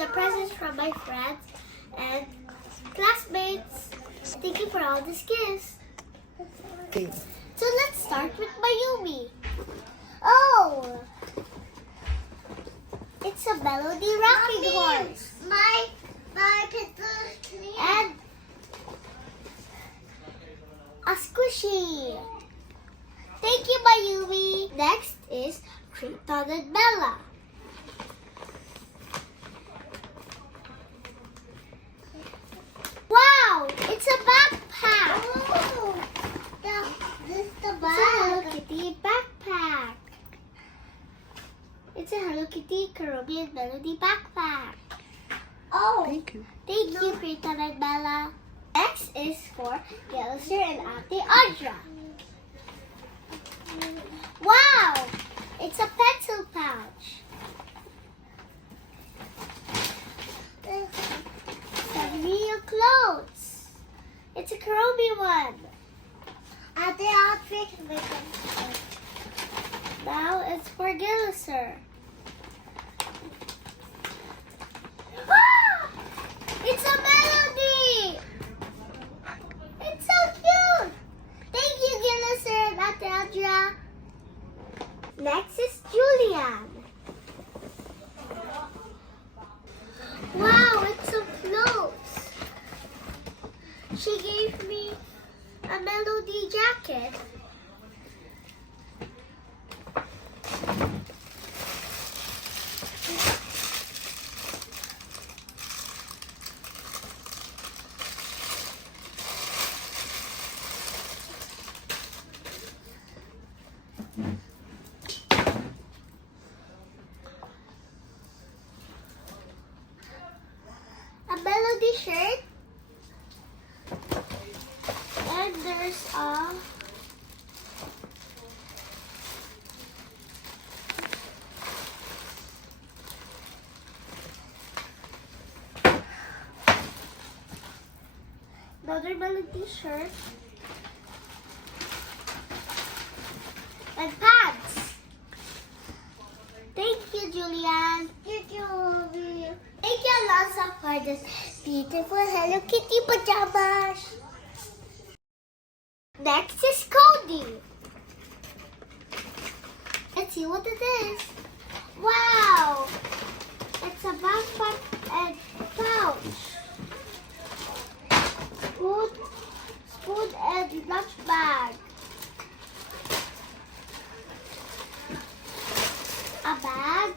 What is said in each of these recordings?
a present from my friends and classmates. Thank you for all these gifts. Okay. So let's start with Mayumi. Oh! It's a melody rocking horse. My pencil and a squishy. Thank you, Mayumi. Next is Krypton and Bella. Wow! It's a backpack. Oh, this is the bag. It's a Hello Kitty backpack. It's a Hello Kitty Caribbean Melody backpack. Oh, Thank you. thank you, Krypton and Bella. Next is for Yellow Sir and Ate Audra. Wow! It's a pencil pouch. Some real clothes. It's a Karobi one. Ate outfit. Now it's for Yellow Sir. Ah! It's a melody! It's so cute! Thank you, Yellow Sir and Ate Audra. Next is Julian. Wow, it's so close. She gave me a melody jacket. A melody shirt. And there's a another melody shirt and pants. Thank you, Julian. Thank you, Thank you, Alonso, for this beautiful Hello Kitty pajamas. Next is Cody. Let's see what it is. Wow! It's a backpack and pouch. Spoon and lunch bag. A bag.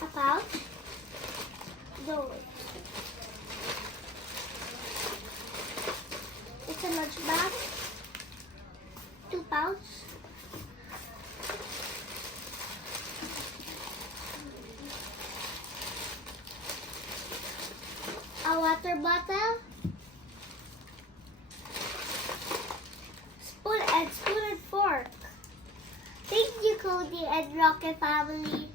A pouch. No. It's a lunch bag. 2 pouch. A water bottle. Spoon and fork. Thank you, Cody and Rocket family.